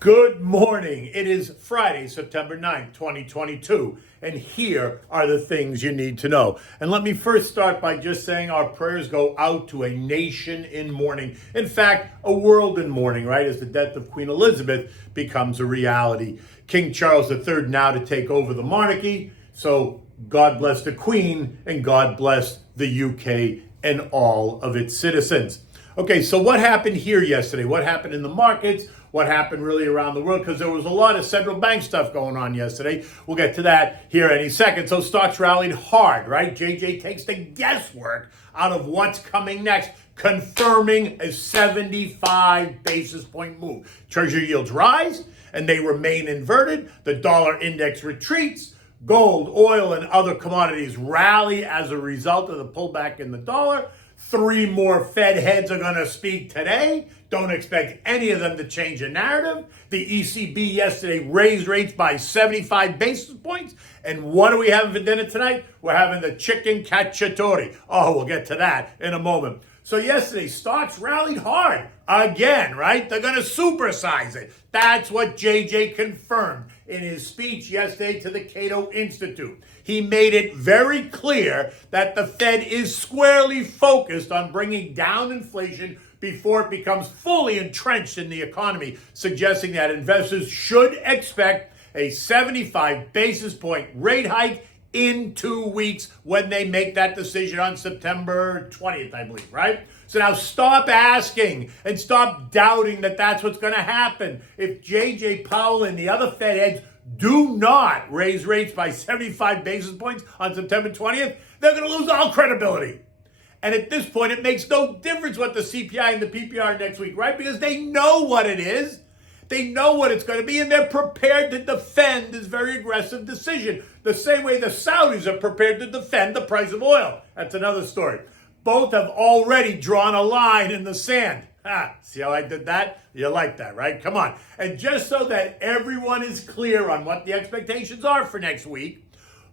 Good morning. It is Friday, September 9th, 2022, and here are the things you need to know. And let me first start by just saying our prayers go out to a nation in mourning. In fact, a world in mourning, right, as the death of Queen Elizabeth becomes a reality. King Charles III now to take over the monarchy, so God bless the Queen and God bless the UK and all of its citizens. Okay, so what happened here yesterday? What happened in the markets? What happened really around the world? Because there was a lot of central bank stuff going on yesterday. We'll get to that here any second. So stocks rallied hard, right? JJ takes the guesswork out of what's coming next, confirming a 75 basis point move. Treasury yields rise and they remain inverted. The dollar index retreats. Gold, oil, and other commodities rally as a result of the pullback in the dollar. 3 more Fed heads are going to speak today. Don't expect any of them to change the narrative. The ECB yesterday raised rates by 75 basis points. And what are we having for dinner tonight? We're having the chicken Cacciatore. Oh, we'll get to that in a moment. So yesterday, stocks rallied hard again, right? They're going to supersize it. That's what JJ confirmed in his speech yesterday to the Cato Institute. He made it very clear that the Fed is squarely focused on bringing down inflation before it becomes fully entrenched in the economy, suggesting that investors should expect a 75 basis point rate hike in 2 weeks when they make that decision on September 20th, I believe, right? So now stop asking and stop doubting that that's what's going to happen. If J.J. Powell and the other Fed heads do not raise rates by 75 basis points on September 20th, they're going to lose all credibility. And at this point, it makes no difference what the CPI and the PPI are next week, right? Because they know what it is. They know what it's going to be, and they're prepared to defend this very aggressive decision. The same way the Saudis are prepared to defend the price of oil. That's another story. Both have already drawn a line in the sand. See how I did that? You like that, right? Come on. And just so that everyone is clear on what the expectations are for next week,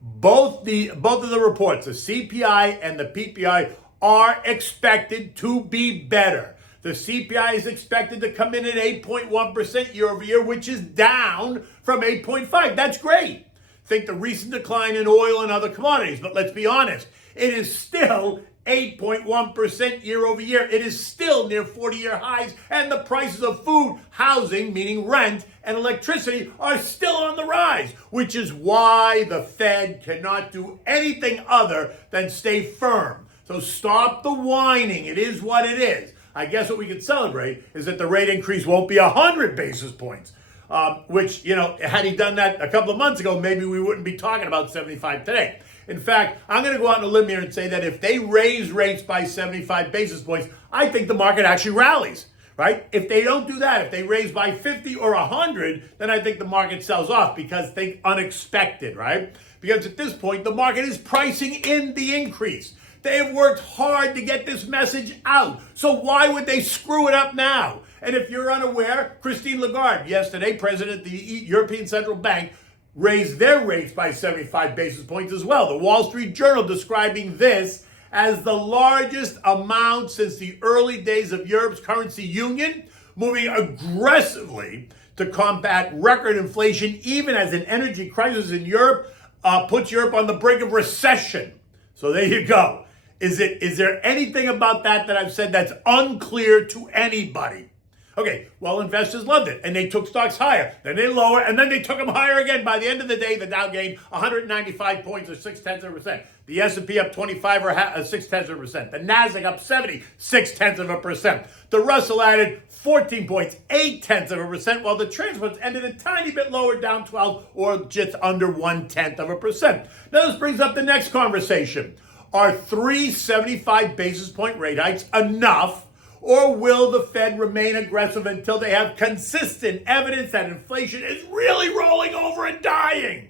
both of the reports, the CPI and the PPI, are expected to be better. The CPI is expected to come in at 8.1% year over year, which is down from 8.5%. That's great. Think the recent decline in oil and other commodities, but let's be honest, it is still 8.1% year over year. It is still near 40-year highs, and the prices of food, housing, meaning rent, and electricity are still on the rise, which is why the Fed cannot do anything other than stay firm. So stop the whining. It is what it is. I guess what we can celebrate is that the rate increase won't be 100 basis points, which, had he done that a couple of months ago, maybe we wouldn't be talking about 75 today. In fact, I'm going to go out on a limb here and say that if they raise rates by 75 basis points, I think the market actually rallies, right? If they don't do that, if they raise by 50 or 100, then I think the market sells off because think unexpected, right? Because at this point, the market is pricing in the increase. They have worked hard to get this message out. So why would they screw it up now? And if you're unaware, Christine Lagarde, yesterday, president of the European Central Bank, raised their rates by 75 basis points as well. The Wall Street Journal describing this as the largest amount since the early days of Europe's currency union, moving aggressively to combat record inflation, even as an energy crisis in Europe puts Europe on the brink of recession. So there you go. Is there anything about that I've said that's unclear to anybody? Okay, well, investors loved it, and they took stocks higher. Then they lower, and then they took them higher again. By the end of the day, the Dow gained 195 points, or 0.6%. The S&P up 25, or 0.6%. The Nasdaq up 70, 0.6%. The Russell added 14 points, 0.8%, while the Transfer's ended a tiny bit lower, down 12, or just under 0.1%. Now this brings up the next conversation. Are 3 75 basis point rate hikes enough, or will the Fed remain aggressive until they have consistent evidence that inflation is really rolling over and dying?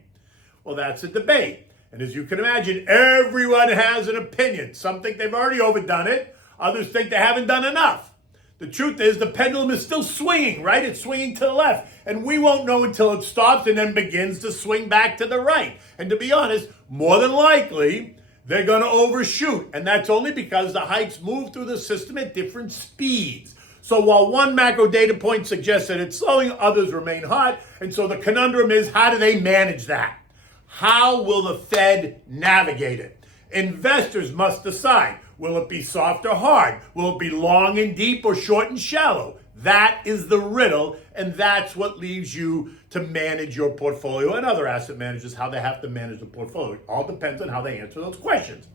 Well, that's a debate. And as you can imagine, everyone has an opinion. Some think they've already overdone it. Others think they haven't done enough. The truth is the pendulum is still swinging, right? It's swinging to the left. And we won't know until it stops and then begins to swing back to the right. And to be honest, more than likely, they're going to overshoot. And that's only because the hikes move through the system at different speeds. So while one macro data point suggests that it's slowing, others remain hot. And so the conundrum is, how do they manage that? How will the Fed navigate it? Investors must decide. Will it be soft or hard? Will it be long and deep or short and shallow? That is the riddle, and that's what leaves you to manage your portfolio, and other asset managers, how they have to manage the portfolio. It all depends on how they answer those questions.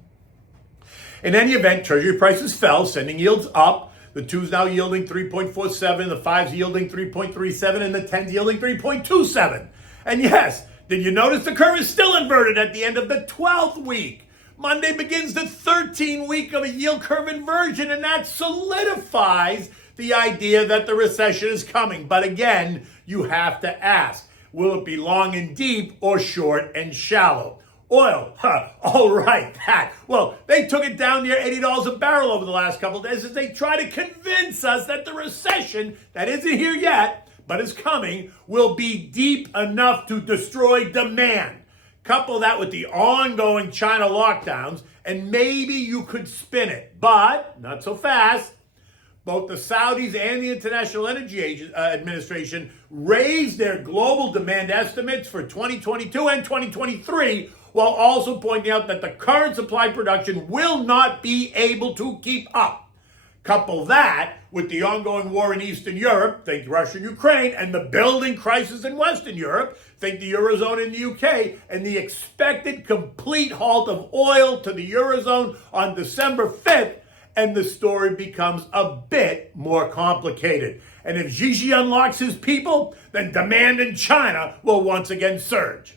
In any event, Treasury prices fell, sending yields up. The 2's now yielding 3.47, the 5's yielding 3.37, and the 10's yielding 3.27. And yes, did you notice the curve is still inverted at the end of the 12th week? Monday begins the 13th week of a yield curve inversion, and that solidifies the idea that the recession is coming. But again, you have to ask, will it be long and deep or short and shallow? Oil, all right, that. Well, they took it down near $80 a barrel over the last couple of days as they try to convince us that the recession, that isn't here yet, but is coming, will be deep enough to destroy demand. Couple that with the ongoing China lockdowns, and maybe you could spin it. But not so fast. Both the Saudis and the International Energy Administration raised their global demand estimates for 2022 and 2023, while also pointing out that the current supply production will not be able to keep up. Couple that with the ongoing war in Eastern Europe, think Russia and Ukraine, and the building crisis in Western Europe, think the Eurozone and the UK, and the expected complete halt of oil to the Eurozone on December 5th, and the story becomes a bit more complicated. And if Xi unlocks his people, then demand in China will once again surge.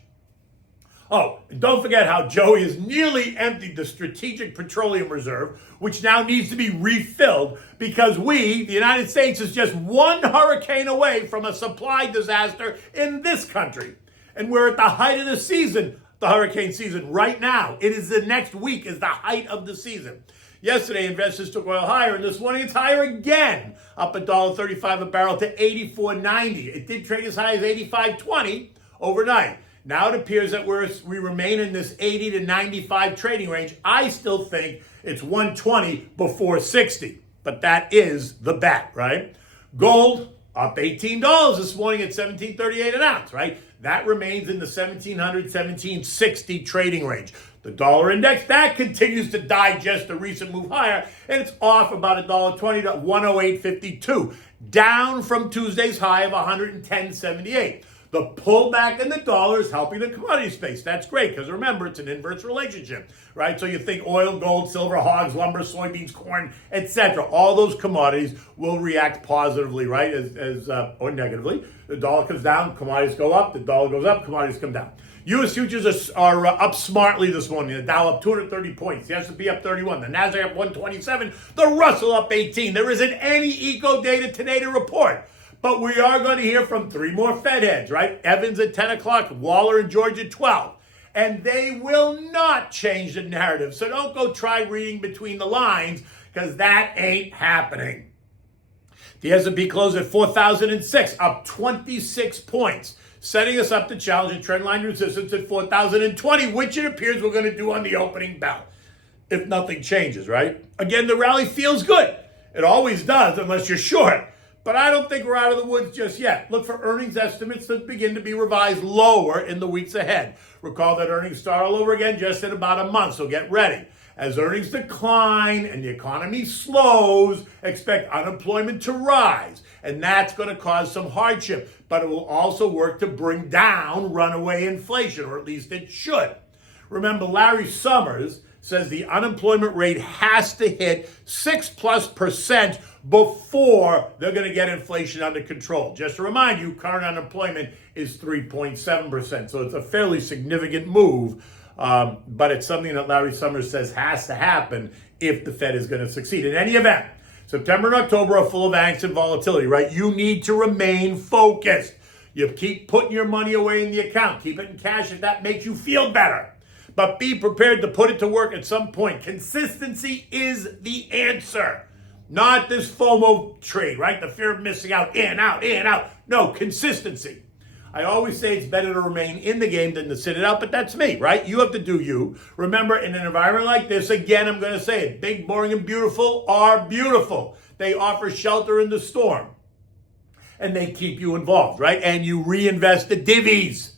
Oh, and don't forget how Joey has nearly emptied the Strategic Petroleum Reserve, which now needs to be refilled because we, the United States, is just one hurricane away from a supply disaster in this country. And we're at the height of the season, the hurricane season, right now. It is the next week is the height of the season. Yesterday, investors took oil higher, and this morning it's higher again, up $1.35 a barrel to $84.90. It did trade as high as $85.20 overnight. Now it appears that we remain in this 80 to 95 trading range. I still think it's 120 before 60, but that is the bet, right? Gold up $18 this morning at $17.38 an ounce, right? That remains in the 1700, 1760 trading range. The dollar index, that continues to digest the recent move higher, and it's off about $1.20 to 108.52, down from Tuesday's high of 110.78. The pullback in the dollar is helping the commodity space. That's great because remember, it's an inverse relationship, right? So you think oil, gold, silver, hogs, lumber, soybeans, corn, etc. All those commodities will react positively, right, or negatively. The dollar comes down, commodities go up. The dollar goes up, commodities come down. U.S. futures are up smartly this morning. The Dow up 230 points. The S&P up 31. The Nasdaq up 127. The Russell up 18. There isn't any eco data today to report. But we are going to hear from three more Fed heads, right? Evans at 10 o'clock, Waller and George at 12. And they will not change the narrative. So don't go try reading between the lines because that ain't happening. The S&P closed at 4,006, up 26 points, setting us up to challenge a trendline resistance at 4,020, which it appears we're going to do on the opening bell, if nothing changes, right? Again, the rally feels good. It always does, unless you're short. But I don't think we're out of the woods just yet. Look for earnings estimates that begin to be revised lower in the weeks ahead. Recall that earnings start all over again just in about a month, so get ready. As earnings decline and the economy slows, expect unemployment to rise. And that's going to cause some hardship. But it will also work to bring down runaway inflation, or at least it should. Remember, Larry Summers says the unemployment rate has to hit 6+% before they're going to get inflation under control. Just to remind you, current unemployment is 3.7%. So it's a fairly significant move, but it's something that Larry Summers says has to happen if the Fed is going to succeed. In any event, September and October are full of angst and volatility, right? You need to remain focused. You keep putting your money away in the account. Keep it in cash if that makes you feel better. But be prepared to put it to work at some point. Consistency is the answer. Not this FOMO trade, right? The fear of missing out, in, out, in, out. No, consistency. I always say it's better to remain in the game than to sit it out, but that's me, right? You have to do you. Remember, in an environment like this, again, I'm going to say it, big, boring, and beautiful are beautiful. They offer shelter in the storm. And they keep you involved, right? And you reinvest the divvies.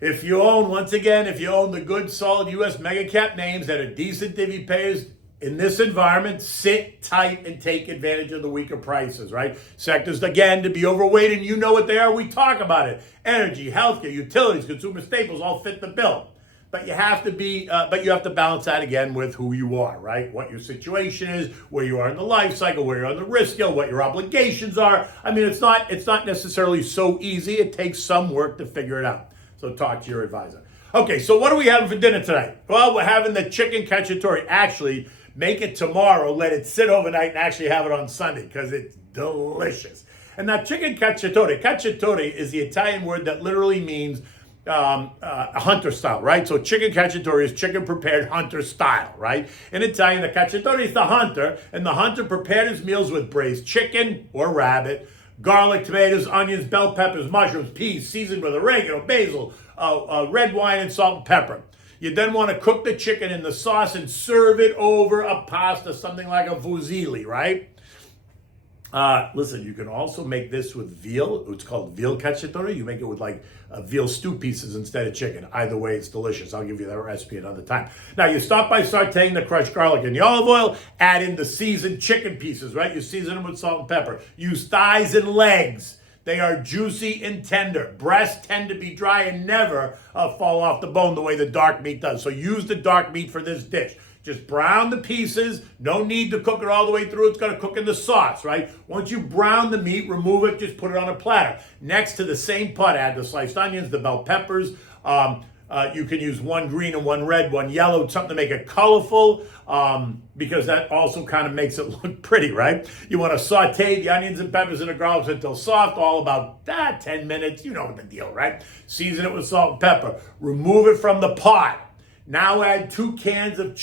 If you own the good, solid U.S. mega cap names that are decent divvy payers in this environment, sit tight and take advantage of the weaker prices, right? Sectors, again, to be overweight, and you know what they are. We talk about it. Energy, healthcare, utilities, consumer staples all fit the bill. But you have to balance that again with who you are, right? What your situation is, where you are in the life cycle, where you're on the risk scale, what your obligations are. I mean, it's not necessarily so easy. It takes some work to figure it out. So talk to your advisor. Okay, so what are we having for dinner tonight? Well, we're having the chicken cacciatore. Actually, make it tomorrow, let it sit overnight, and actually have it on Sunday because it's delicious. And that chicken cacciatore is the Italian word that literally means hunter style, right? So chicken cacciatore is chicken prepared hunter style, right? In Italian, the cacciatore is the hunter, and the hunter prepared his meals with braised chicken or rabbit, garlic, tomatoes, onions, bell peppers, mushrooms, peas, seasoned with oregano, basil, red wine, and salt and pepper. You then want to cook the chicken in the sauce and serve it over a pasta, something like a fusilli, right? Listen, you can also make this with veal. It's called veal cacciatore. You make it with like veal stew pieces instead of chicken. Either way, it's delicious. I'll give you that recipe another time. Now, you start by sauteing the crushed garlic in the olive oil. Add in the seasoned chicken pieces, right? You season them with salt and pepper. Use thighs and legs. They are juicy and tender. Breasts tend to be dry and never fall off the bone the way the dark meat does. So use the dark meat for this dish. Just brown the pieces. No need to cook it all the way through. It's going to cook in the sauce, right? Once you brown the meat, remove it. Just put it on a platter. Next to the same pot, add the sliced onions, the bell peppers. You can use one green and one red, one yellow, something to make it colorful, because that also kind of makes it look pretty, right? You want to saute the onions and peppers and the garlic until soft, all about 10 minutes. You know what the deal, right? Season it with salt and pepper. Remove it from the pot. Now add 2 cans of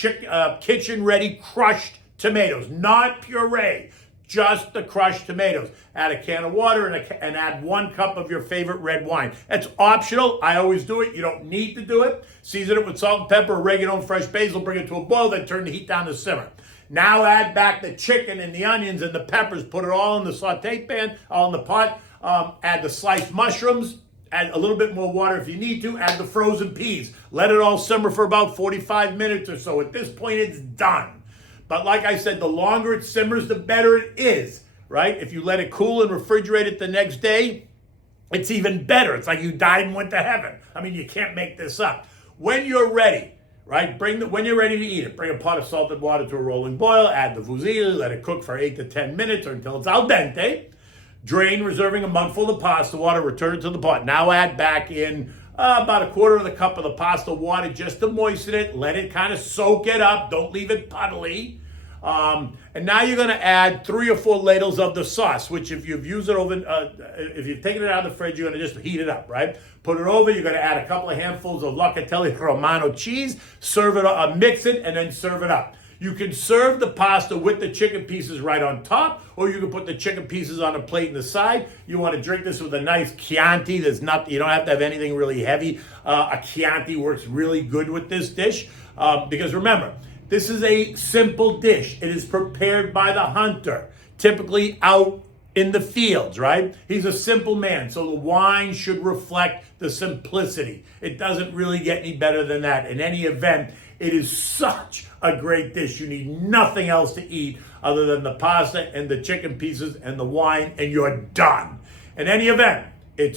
kitchen-ready crushed tomatoes, not puree, just the crushed tomatoes. Add a can of water and add 1 cup of your favorite red wine. That's optional. I always do it. You don't need to do it. Season it with salt and pepper, oregano, and fresh basil. Bring it to a boil, then turn the heat down to simmer. Now add back the chicken and the onions and the peppers. Put it all in the saute pan, all in the pot. Add the sliced mushrooms. Add a little bit more water if you need to. Add the frozen peas. Let it all simmer for about 45 minutes or so. At this point, it's done. But like I said, the longer it simmers, the better it is, right? If you let it cool and refrigerate it the next day, it's even better. It's like you died and went to heaven. I mean, you can't make this up. When you're ready, right? When you're ready to eat it, bring a pot of salted water to a rolling boil. Add the fusilli. Let it cook for 8 to 10 minutes or until it's al dente. Drain, reserving a mugful of pasta water, return it to the pot. Now add back in about 1/4 of the cup of the pasta water just to moisten it. Let it kind of soak it up. Don't leave it puddly. And now you're going to add 3 or 4 ladles of the sauce, which if you've used it over, if you've taken it out of the fridge, you're going to just heat it up, right? Put it over. You're going to add a couple of handfuls of Locatelli Romano cheese. Serve it, mix it, and then serve it up. You can serve the pasta with the chicken pieces right on top, or you can put the chicken pieces on a plate in the side. You want to drink this with a nice Chianti. You don't have to have anything really heavy. A Chianti works really good with this dish, because remember, this is a simple dish. It is prepared by the hunter, typically out in the fields, right? He's a simple man, so the wine should reflect the simplicity. It doesn't really get any better than that. In any event, it is such a great dish. You need nothing else to eat other than the pasta and the chicken pieces and the wine, and you're done. In any event,